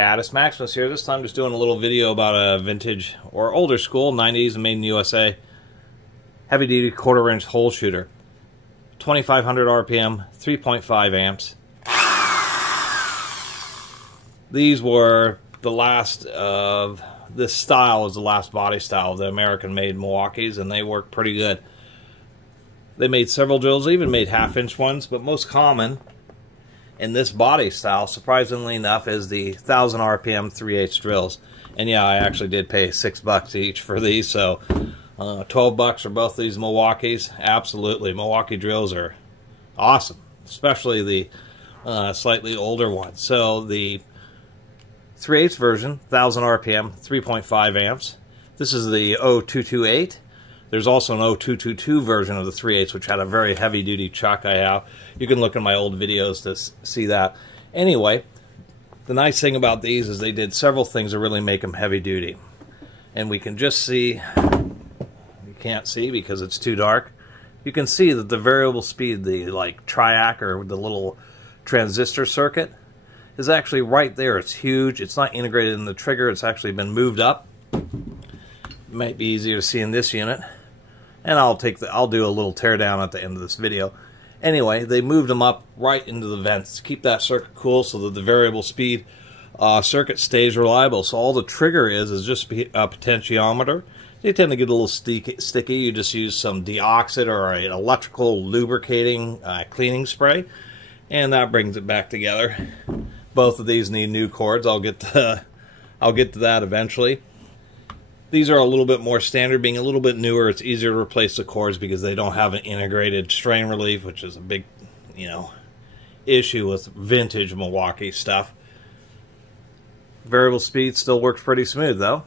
Catus, Maximus here. This time just doing a little video about a vintage or older school, 90s, made in the USA, heavy duty quarter-inch hole shooter. 2500 RPM, 3.5 amps. These were the last of this style, is the last body style of the American-made Milwaukee's, and they work pretty good. They made several drills, they even made half-inch ones, but most common in this body style, surprisingly enough, is the 1000 RPM 3/8 drills. And yeah, I actually did pay $6 each for these, so $12 for both these Milwaukee's. Absolutely, Milwaukee drills are awesome, especially the slightly older ones. So the 3/8 version, 1000 RPM, 3.5 amps. This is the 0228. There's also an 0222 version of the 3/8, which had a very heavy-duty chuck I have. You can look in my old videos to see that. Anyway, the nice thing about these is they did several things to really make them heavy-duty. And we can just see, you can't see because it's too dark, you can see that the variable speed, the triac or the little transistor circuit, is actually right there. It's huge. It's not integrated in the trigger. It's actually been moved up. It might be easier to see in this unit. And I'll do a little teardown at the end of this video. Anyway, they moved them up right into the vents to keep that circuit cool so that the variable speed circuit stays reliable. So all the trigger is just a potentiometer. They tend to get a little sticky. You just use some deoxit or an electrical lubricating cleaning spray, and that brings it back together. Both of these need new cords. I'll get to that eventually. These are a little bit more standard. Being a little bit newer, it's easier to replace the cords because they don't have an integrated strain relief, which is a big, issue with vintage Milwaukee stuff. Variable speed still works pretty smooth, though.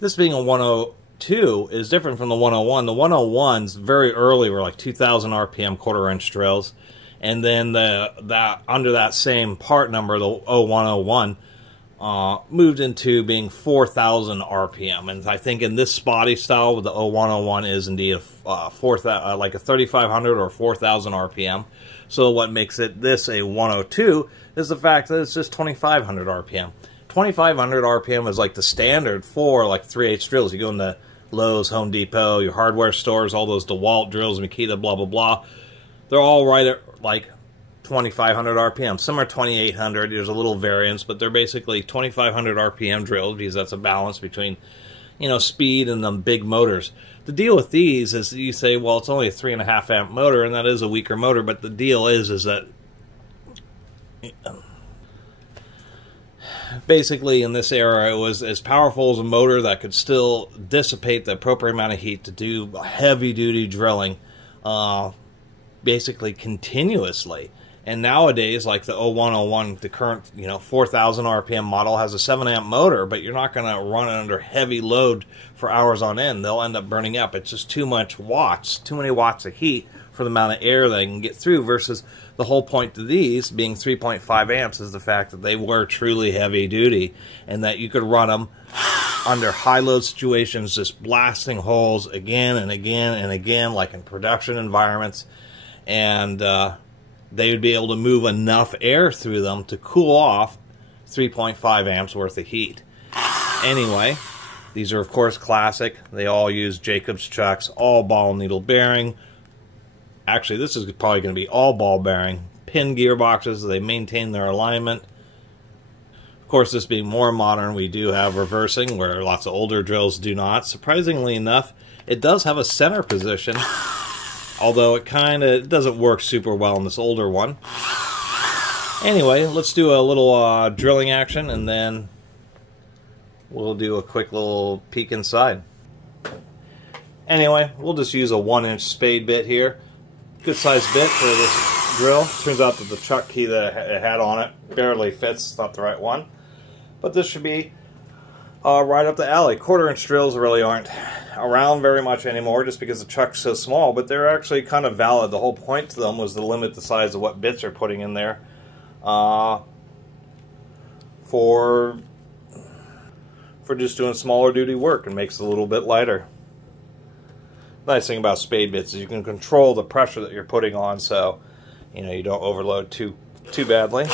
This being a 102 is different from the 101. The 101s very early were like 2000 RPM quarter-inch drills, and then under that same part number, the 0101, moved into being 4000 RPM. And I think in this body style with the 0101 is indeed like a 3500 or 4000 RPM. So what makes this a 102 is the fact that it's just 2500 RPM. 2500 RPM is like the standard for like 3/8 drills. You go into Lowe's, Home Depot, your hardware stores, all those DeWalt drills, Makita, blah, blah, blah. They're all right at like 2500 RPM. Some are 2800. There's a little variance, but they're basically 2500 RPM drills because that's a balance between, speed and the big motors. The deal with these is you say, well, it's only a 3.5 amp motor, and that is a weaker motor, but the deal is that basically in this era it was as powerful as a motor that could still dissipate the appropriate amount of heat to do heavy duty drilling basically continuously. And nowadays, like the 0101, the current 4000 RPM model has a 7 amp motor, but you're not going to run it under heavy load for hours on end. They'll end up burning up. It's just too much watts, too many watts of heat for the amount of air they can get through, versus the whole point to these being 3.5 amps is the fact that they were truly heavy duty and that you could run them under high load situations, just blasting holes again and again and again, like in production environments, and they would be able to move enough air through them to cool off 3.5 amps worth of heat. Anyway, these are of course classic. They all use Jacobs chucks, all ball needle bearing. Actually, this is probably going to be all ball bearing. Pin gearboxes, they maintain their alignment. Of course, this being more modern, we do have reversing, where lots of older drills do not. Surprisingly enough, it does have a center position, although it doesn't work super well in this older one. Anyway, let's do a little drilling action, and then we'll do a quick little peek inside. Anyway, we'll just use a 1-inch spade bit here. Good sized bit for this drill. Turns out that the chuck key that it had on it barely fits. It's not the right one. But this should be right up the alley. Quarter-inch drills really aren't around very much anymore just because the chuck's so small, but they're actually kind of valid. The whole point to them was to limit the size of what bits are putting in there for just doing smaller duty work, and makes it a little bit lighter. Nice thing about spade bits is you can control the pressure that you're putting on, so you know you don't overload too badly.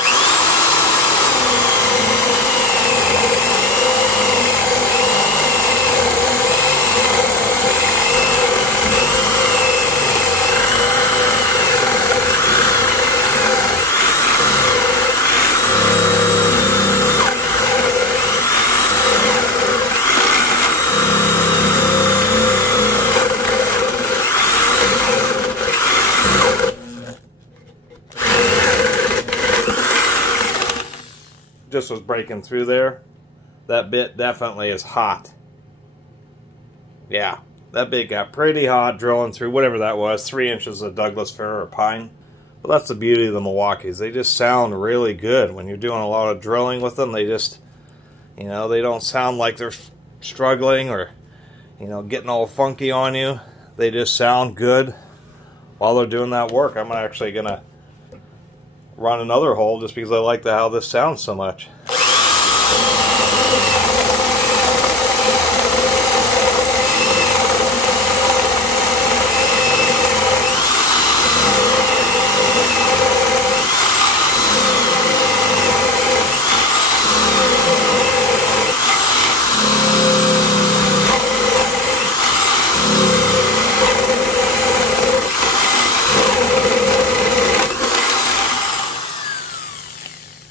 Just was breaking through there. That bit definitely is hot. Yeah, that bit got pretty hot drilling through whatever that was, 3 inches of Douglas fir or pine. But that's the beauty of the Milwaukees. They just sound really good when you're doing a lot of drilling with them. They just, you know, they don't sound like they're struggling or, you know, getting all funky on you. They just sound good while they're doing that work. I'm actually gonna run another hole just because I like how this sounds so much.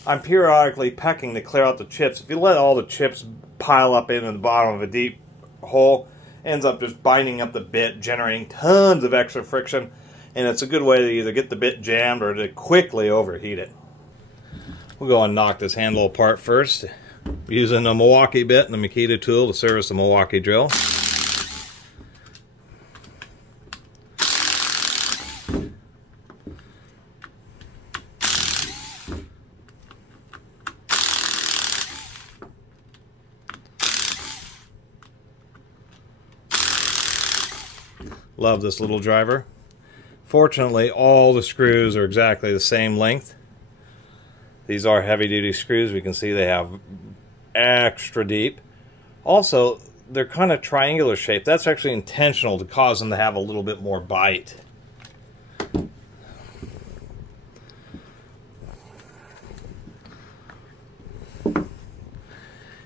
I'm periodically pecking to clear out the chips. If you let all the chips pile up into the bottom of a deep hole, it ends up just binding up the bit, generating tons of extra friction, and it's a good way to either get the bit jammed or to quickly overheat it. We'll go and knock this handle apart first, using a Milwaukee bit and a Makita tool to service the Milwaukee drill. Love this little driver. Fortunately, all the screws are exactly the same length. These are heavy-duty screws. We can see they have extra deep. Also, they're kind of triangular shaped. That's actually intentional to cause them to have a little bit more bite.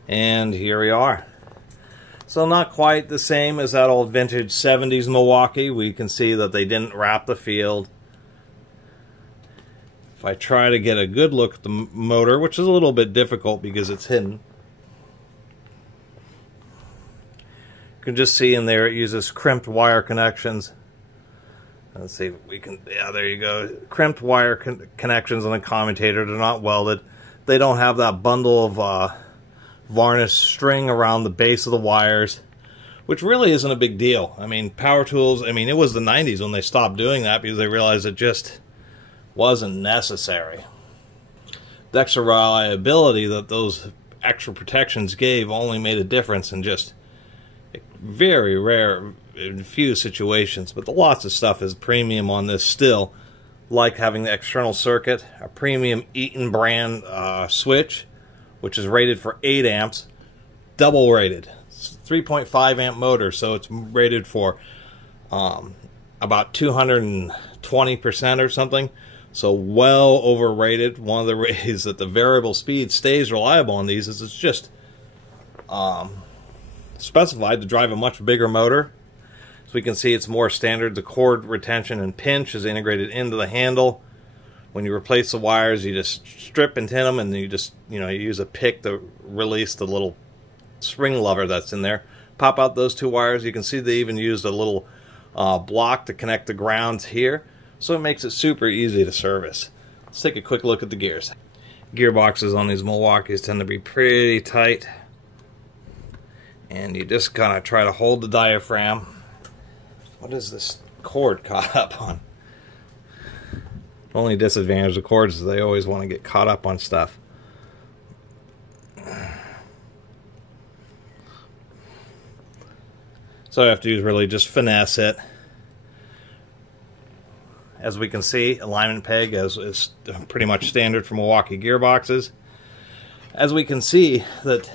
And here we are. So not quite the same as that old vintage 70s Milwaukee. We can see that they didn't wrap the field. If I try to get a good look at the motor, which is a little bit difficult because it's hidden, you can just see in there it uses crimped wire connections. Let's see if we can, yeah, there you go. Crimped wire connections on the commutator. They're not welded. They don't have that bundle of varnish string around the base of the wires, which really isn't a big deal. I mean, power tools, I mean, it was the 90s when they stopped doing that because they realized it just wasn't necessary. The extra reliability that those extra protections gave only made a difference in just very rare, in few situations, but lots of stuff is premium on this still, like having the external circuit, a premium Eaton brand switch, which is rated for 8 amps, double rated. It's 3.5 amp motor, so it's rated for about 220% or something, so well overrated. One of the ways that the variable speed stays reliable on these is it's just specified to drive a much bigger motor. So we can see it's more standard. The cord retention and pinch is integrated into the handle. When you replace the wires, you just strip and tin them, and you just, you know, you use a pick to release the little spring lever that's in there. Pop out those 2 wires. You can see they even used a little block to connect the grounds here, so it makes it super easy to service. Let's take a quick look at the gears. Gearboxes on these Milwaukees tend to be pretty tight, and you just kind of try to hold the diaphragm. What is this cord caught up on? Only disadvantage of cords is they always want to get caught up on stuff. So all I have to do is really just finesse it. As we can see, alignment peg is pretty much standard for Milwaukee gearboxes. As we can see that,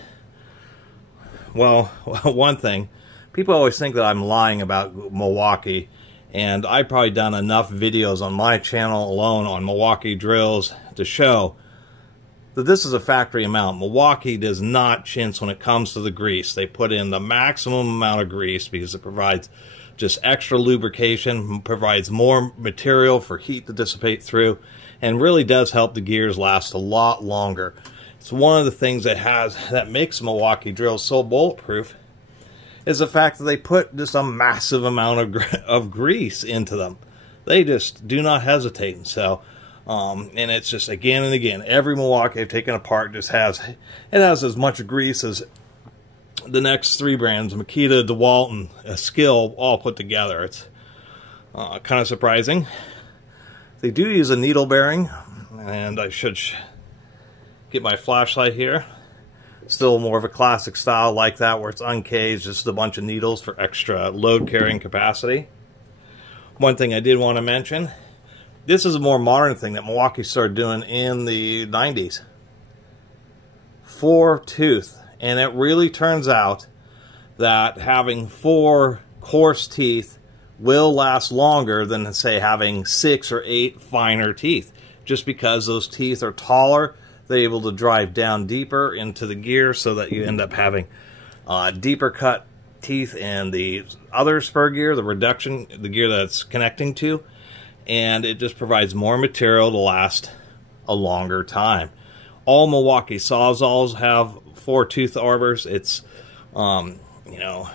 well, one thing, People always think that I'm lying about Milwaukee, and I've probably done enough videos on my channel alone on Milwaukee drills to show that this is a factory amount. Milwaukee does not chintz when it comes to the grease. They put in the maximum amount of grease because it provides just extra lubrication, provides more material for heat to dissipate through, and really does help the gears last a lot longer. It's one of the things that makes Milwaukee drills so bulletproof is the fact that they put just a massive amount of grease into them. They just do not hesitate. So, and it's just again and again, every Milwaukee I've taken apart just has as much grease as the next three brands, Makita, DeWalt, and Skill, all put together. It's kind of surprising. They do use a needle bearing, and I should get my flashlight here. Still more of a classic style like that, where it's uncaged, just a bunch of needles for extra load carrying capacity. One thing I did want to mention, this is a more modern thing that Milwaukee started doing in the 90s. 4-tooth. And it really turns out that having 4 coarse teeth will last longer than, say, having 6 or 8 finer teeth. Just because those teeth are taller, they're able to drive down deeper into the gear so that you end up having deeper cut teeth in the other spur gear, the gear that's connecting to. And it just provides more material to last a longer time. All Milwaukee Sawzalls have 4-tooth arbors. It's, you know,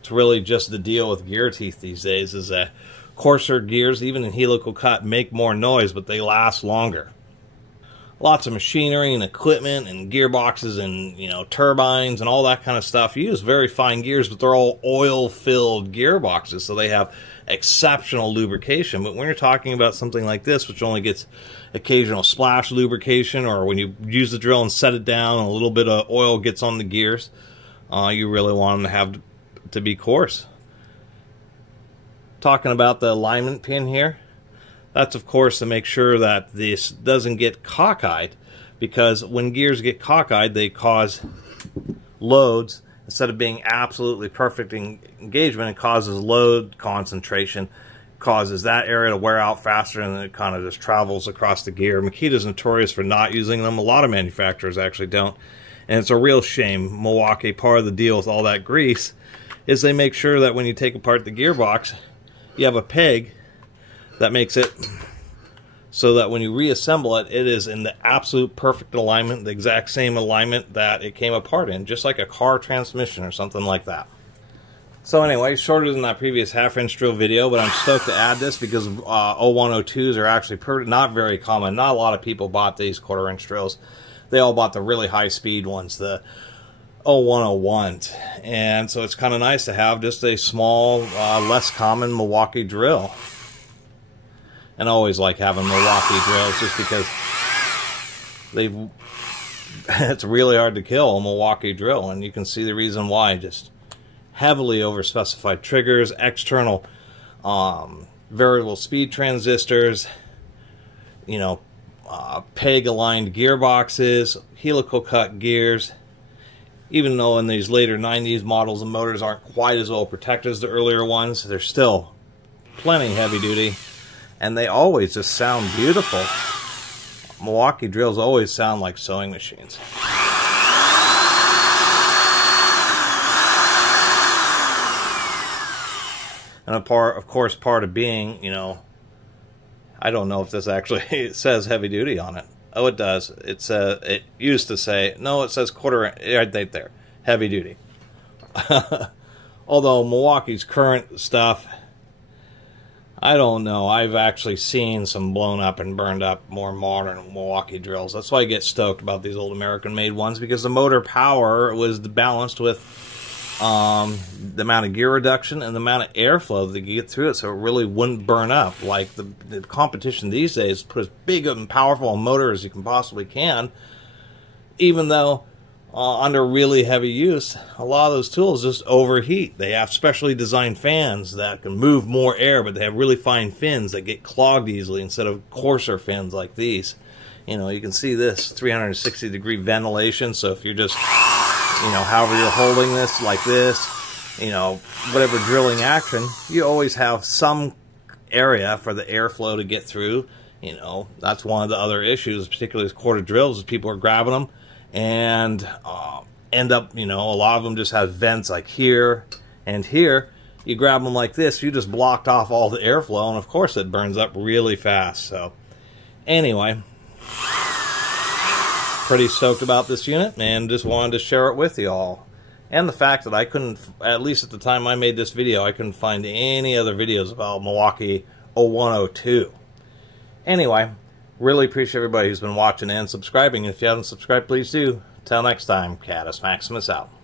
it's really just the deal with gear teeth these days is that coarser gears, even in helical cut, make more noise, but they last longer. Lots of machinery and equipment and gearboxes and, you know, turbines and all that kind of stuff use very fine gears, but they're all oil-filled gearboxes, so they have exceptional lubrication. But when you're talking about something like this, which only gets occasional splash lubrication, or when you use the drill and set it down and a little bit of oil gets on the gears, you really want them to be coarse. Talking about the alignment pin here, that's of course to make sure that this doesn't get cockeyed, because when gears get cockeyed, they cause loads. Instead of being absolutely perfect engagement, it causes load concentration, causes that area to wear out faster, and then it kind of just travels across the gear. Makita's notorious for not using them. A lot of manufacturers actually don't. And it's a real shame. Milwaukee, part of the deal with all that grease is they make sure that when you take apart the gearbox, you have a peg that makes it so that when you reassemble it, it is in the absolute perfect alignment, the exact same alignment that it came apart in, just like a car transmission or something like that. So anyway, shorter than that previous half-inch drill video, but I'm stoked to add this because 0102s are actually not very common. Not a lot of people bought these quarter-inch drills. They all bought the really high-speed ones, the 0101s. And so it's kind of nice to have just a small, less common Milwaukee drill. And I always like having Milwaukee drills just because it's really hard to kill a Milwaukee drill, and you can see the reason why. Just heavily overspecified triggers, external variable speed transistors, you know, peg aligned gearboxes, helical cut gears. Even though in these later 90s models the motors aren't quite as well protected as the earlier ones, they're still plenty heavy duty. And they always just sound beautiful. Milwaukee drills always sound like sewing machines. And of course, part of being, you know, I don't know if this actually says heavy duty on it. Oh, it does. It used to say, no, it says quarter, right there, heavy duty. Although Milwaukee's current stuff, I don't know. I've actually seen some blown up and burned up more modern Milwaukee drills. That's why I get stoked about these old American-made ones, because the motor power was balanced with the amount of gear reduction and the amount of airflow that you get through it, so it really wouldn't burn up. Like the competition these days put as big and powerful a motor as you can possibly can, even though under really heavy use, a lot of those tools just overheat. They have specially designed fans that can move more air, but they have really fine fins that get clogged easily instead of coarser fins like these. You know, you can see this 360-degree ventilation, so if you're just, you know, however you're holding this, like this, you know, whatever drilling action, you always have some area for the airflow to get through. You know, that's one of the other issues, particularly with quarter drills, is people are grabbing them and end up, you know, a lot of them just have vents like here and here. You grab them like this, you just blocked off all the airflow, and of course it burns up really fast. So anyway, pretty stoked about this unit and just wanted to share it with you all. And the fact that I couldn't, at least at the time I made this video, I couldn't find any other videos about Milwaukee 0102. Anyway, really appreciate everybody who's been watching and subscribing. If you haven't subscribed, please do. Till next time, Catus Maximus out.